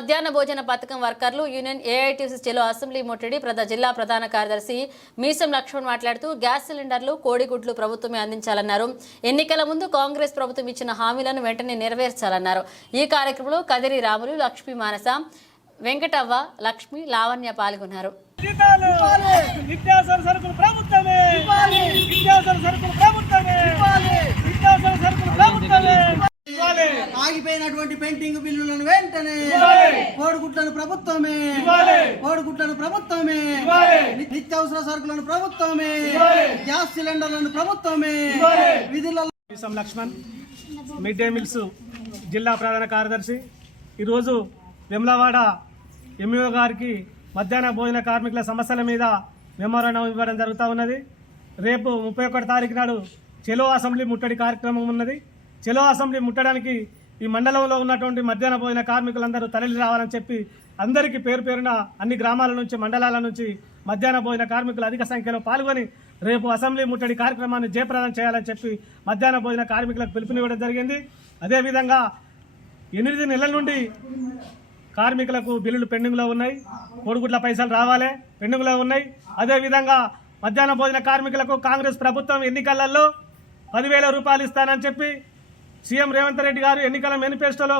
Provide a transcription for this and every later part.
మధ్యాహ్న భోజన పథకం వర్కర్లు యూనియన్ ఏఐటీసీ చెలో అసెంబ్లీ ముట్టడి జిల్లా ప్రధాన కార్యదర్శి మీసం లక్ష్మణ్ మాట్లాడుతూ గ్యాస్ సిలిండర్లు కోడిగుడ్లు ప్రభుత్వమే అందించాలన్నారు. ఎన్నికల ముందు కాంగ్రెస్ ప్రభుత్వం ఇచ్చిన హామీలను వెంటనే నెరవేర్చాలన్నారు. ఈ కార్యక్రమంలో కదిరి రాములు, లక్ష్మీ మానస, వెంకటవ్వ, లక్ష్మి, లావణ్య పాల్గొన్నారు. ఆగిపోయినటువంటి పెయింటింగ్ బిల్లులను వెంటనే కోడిగుడ్లను ప్రభుత్వమే నిత్యావసర సరుకులను ప్రభుత్వమే, గ్యాస్ సిలిండర్లను ప్రభుత్వమే. విధులలో లక్ష్మణ్, మిడ్ డే మిల్స్ జిల్లా ప్రధాన కార్యదర్శి. ఈరోజు వెమ్లవాడ ఎంఈఓ గారికి మధ్యాహ్న భోజన కార్మికుల సమస్యల మీద మెమోరాండం ఇవ్వడం జరుగుతూ ఉన్నది. రేపు 31 తారీఖు నాడు చెలో అసెంబ్లీ ముట్టడి కార్యక్రమం ఉన్నది. చెలో అసెంబ్లీ ముట్టడానికి ఈ మండలంలో ఉన్నటువంటి మధ్యాహ్న భోజన కార్మికులందరూ తరలి రావాలని చెప్పి అందరికీ పేరు పేరున అన్ని గ్రామాల నుంచి, మండలాల నుంచి మధ్యాహ్న భోజన కార్మికులు అధిక సంఖ్యలో పాల్గొని రేపు అసెంబ్లీ ముట్టడి కార్యక్రమాన్ని జయప్రదం చేయాలని చెప్పి మధ్యాహ్న భోజన కార్మికులకు పిలుపునివ్వడం జరిగింది. అదేవిధంగా 8 నెలల నుండి కార్మికులకు బిల్లులు పెండింగ్లో ఉన్నాయి. కోడిగుడ్ల పైసలు రావాలి, పెండింగ్లో ఉన్నాయి. అదేవిధంగా మధ్యాహ్న భోజన కార్మికులకు కాంగ్రెస్ ప్రభుత్వం ఎన్నికలలో 10,000 రూపాయలు ఇస్తానని చెప్పి సీఎం రేవంత్ రెడ్డి గారు ఎన్నికల మేనిఫెస్టోలో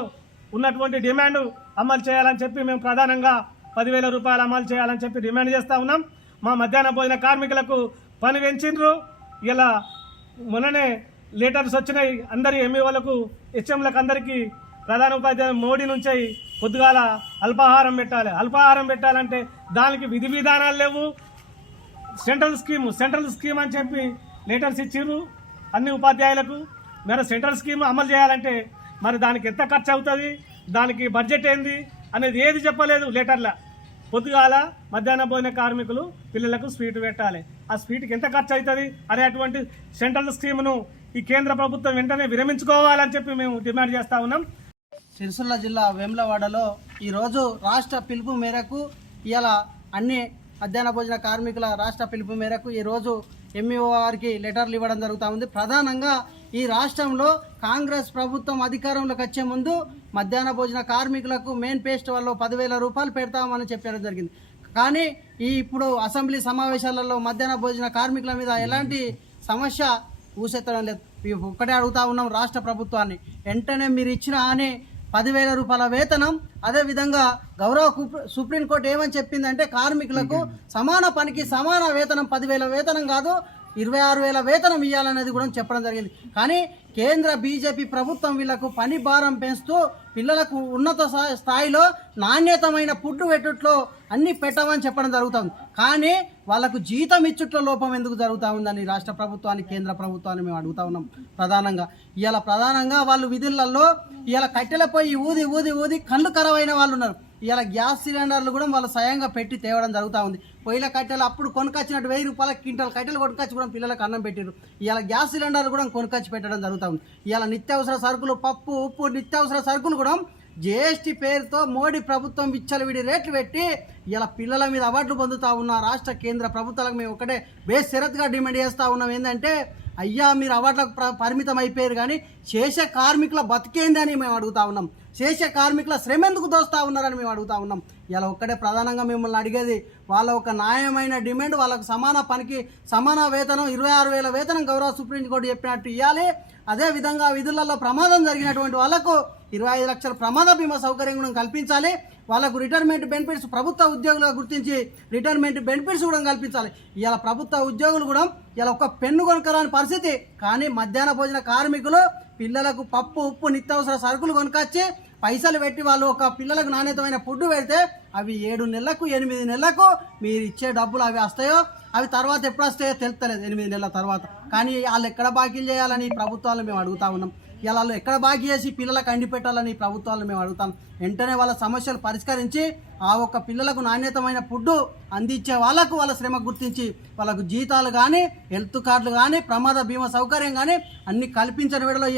ఉన్నటువంటి డిమాండ్ అమలు చేయాలని చెప్పి మేము ప్రధానంగా 10,000 రూపాయలు అమలు చేయాలని చెప్పి డిమాండ్ చేస్తూ ఉన్నాం. మా మధ్యాహ్న భోజన కార్మికులకు పని పెంచిండ్రు. ఇలా మొన్ననే లెటర్స్ వచ్చినాయి అందరి ఎంఈఓలకు, హెచ్ఎంలకు అందరికీ. ప్రధాన ఉపాధ్యాయులు మోడీ నుంచి పొద్దుగాల అల్పాహారం పెట్టాలంటే దానికి విధి విధానాలు లేవు. సెంట్రల్ స్కీమ్ అని చెప్పి లెటర్స్ ఇచ్చిర్రు అన్ని ఉపాధ్యాయులకు. మరి సెంట్రల్ స్కీమ్ అమలు చేయాలంటే మరి దానికి ఎంత ఖర్చు అవుతుంది, దానికి బడ్జెట్ ఏంది అనేది ఏది చెప్పలేదు లెటర్లో. పొద్దుగాల మధ్యాహ్న భోజన కార్మికులు పిల్లలకు స్వీట్ పెట్టాలి, ఆ స్వీట్కి ఎంత ఖర్చు అవుతుంది అనేటువంటి సెంట్రల్ స్కీమ్ను ఈ కేంద్ర ప్రభుత్వం వెంటనే విరమించుకోవాలని చెప్పి మేము డిమాండ్ చేస్తూ ఉన్నాం. సిరిసిల్ల జిల్లా వేములవాడలో ఈరోజు రాష్ట్ర పిలుపు మేరకు ఇలా అన్ని మధ్యాహ్న భోజన కార్మికుల రాష్ట్ర పిలుపు మేరకు ఈరోజు ఎంఈఓ గారికి లెటర్లు ఇవ్వడం జరుగుతూ ఉంది. ప్రధానంగా ఈ రాష్ట్రంలో కాంగ్రెస్ ప్రభుత్వం అధికారంలోకి వచ్చే ముందు మధ్యాహ్న భోజన కార్మికులకు మేనిఫెస్టోలో 10,000 రూపాయలు పెడతామని చెప్పడం జరిగింది. కానీ ఇప్పుడు అసెంబ్లీ సమావేశాలలో మధ్యాహ్న భోజన కార్మికుల మీద ఎలాంటి సమస్య ఊసెత్తడం లేదు. ఒక్కటే అడుగుతా ఉన్నాం రాష్ట్ర ప్రభుత్వాన్ని, వెంటనే మీరు ఇచ్చిన అని 10,000 రూపాయల వేతనం, అదేవిధంగా గౌరవ సుప్రీంకోర్టు ఏమని చెప్పిందంటే కార్మికులకు సమాన పనికి సమాన వేతనం, 10,000 వేతనం కాదు 26,000 వేతనం ఇవ్వాలనేది కూడా చెప్పడం జరిగింది. కానీ కేంద్ర బీజేపీ ప్రభుత్వం వీళ్లకు పని భారం పెంచుతూ పిల్లలకు ఉన్నత స్థాయిలో నాణ్యతమైన ఫుడ్ పెట్టుట్లో అన్ని పెట్టమని చెప్పడం జరుగుతుంది. కానీ వాళ్ళకు జీతం ఇచ్చుట్లో లోపం ఎందుకు జరుగుతూ ఉందని రాష్ట్ర ప్రభుత్వాన్ని, కేంద్ర ప్రభుత్వాన్ని మేము అడుగుతా ఉన్నాం. ప్రధానంగా వాళ్ళు విధులలో ఇలా కట్టెల పోయి ఊది ఊది ఊది కళ్ళు కరవైన వాళ్ళు ఉన్నారు. ఇలా గ్యాస్ సిలిండర్లు కూడా వాళ్ళు స్వయంగా పెట్టి తేవడం జరుగుతూ ఉంది. పొయ్యిల కట్టెలు అప్పుడు కొనుకొచ్చినట్టు 1,000 రూపాయల క్వింటాల్ కట్టెలు కొనుకొచ్చి కూడా పిల్లలకు అన్నం పెట్టారు. ఇలా గ్యాస్ సిలిండర్లు కూడా కొనుకొచ్చి పెట్టడం జరుగుతూ ఉంది. ఇలా నిత్యావసర సరుకులు, పప్పు, ఉప్పు, నిత్యావసర సరుకులు కూడా జీఎస్టీ పేరుతో మోడీ ప్రభుత్వం విచ్చలవిడి రేట్లు పెట్టి ఇలా పిల్లల మీద అవార్డులు పొందుతూ ఉన్న రాష్ట్ర కేంద్ర ప్రభుత్వాలకు మేము ఒకటే బేషరత్గా డిమాండ్ చేస్తూ ఉన్నాం. ఏంటంటే అయ్యా మీరు అవార్డులకు పరిమితం అయిపోయారు, కానీ చేసే కార్మికుల బతికేందని మేము అడుగుతా ఉన్నాం. చేసే కార్మికుల శ్రమ ఎందుకు దోస్తూ ఉన్నారని మేము అడుగుతా ఉన్నాం. ఇలా ఒక్కటే ప్రధానంగా మిమ్మల్ని అడిగేది, వాళ్ళ ఒక న్యాయమైన డిమాండ్, వాళ్ళకు సమాన పనికి సమాన వేతనం, 26,000 వేతనం గౌరవ సుప్రీంకోర్టు చెప్పినట్టు ఇవ్వాలి. అదేవిధంగా విధులలో ప్రమాదం జరిగినటువంటి వాళ్ళకు 25 లక్షల ప్రమాద బీమా సౌకర్యం కూడా కల్పించాలి. వాళ్ళకు రిటైర్మెంట్ బెనిఫిట్స్ ప్రభుత్వ ఉద్యోగులుగా గుర్తించి రిటైర్మెంట్ బెనిఫిట్స్ కూడా కల్పించాలి. ఇలా ప్రభుత్వ ఉద్యోగులు కూడా ఇలా ఒక పెన్ను కొనుక్కరాని పరిస్థితి. కానీ మధ్యాహ్న భోజన కార్మికులు పిల్లలకు పప్పు, ఉప్పు, నిత్యావసర సరుకులు కొనుకొచ్చి పైసలు పెట్టి వాళ్ళు ఒక పిల్లలకు నాణ్యతమైన ఫుడ్ పెడితే అవి 7 నెలలకు 8 నెలలకు మీరు ఇచ్చే డబ్బులు అవి వస్తాయో, అవి తర్వాత ఎప్పుడు వస్తాయో తెలుస్తలేదు 8 నెలల తర్వాత. కానీ వాళ్ళు ఎక్కడ బాకీలు చేయాలని ప్రభుత్వాలను మేము అడుగుతా ఉన్నాం. ఇలా వాళ్ళు ఎక్కడ బాకీ చేసి పిల్లలకు అండి పెట్టాలని ప్రభుత్వాలను మేము అడుగుతాం. వెంటనే వాళ్ళ సమస్యలు పరిష్కరించి ఆ ఒక్క పిల్లలకు నాణ్యతమైన ఫుడ్ అందించే వాళ్ళకు వాళ్ళ శ్రమ గుర్తించి వాళ్ళకు జీతాలు కానీ, హెల్త్ కార్డులు కానీ, ప్రమాద బీమా సౌకర్యం కానీ అన్ని కల్పించని విడలో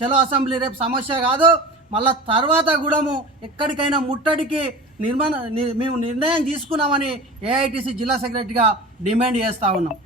చెలో అసెంబ్లీ రేపు సమస్య కాదు. మళ్ళా తర్వాత కూడా ఎక్కడికైనా ముట్టడికి మేము నిర్ణయం తీసుకున్నామని ఏఐటీసీ జిల్లా సెక్రటరీగా డిమాండ్ చేస్తూ ఉన్నాం.